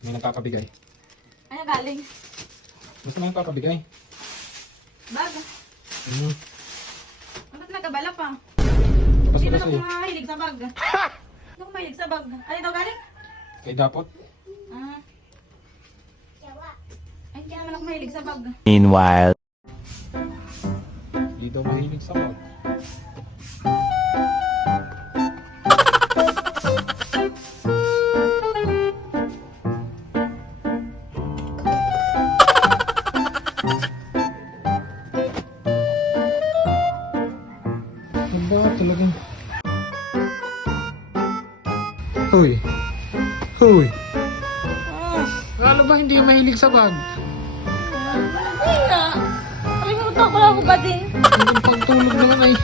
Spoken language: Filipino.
May nagpapabigay. Ano galing? Basta may nagpapabigay. Bag. Hmm. Ba't nagkabala pa? Tapos Hindi ko na kasi. ako mahilig sa bag. Hindi ako mahilig sa bag. Ano daw galing? Kay Dapot. Ah. Ay, hindi naman ako mahilig sa bag. Meanwhile. Hindi daw mahilig sa bag. Ano ba talagang? Hoy! Hoy! Lalo ba hindi mahilig sa bag? Hindi nga. Kalimutan ko lang ako ba din? Ang pagtulog naman ay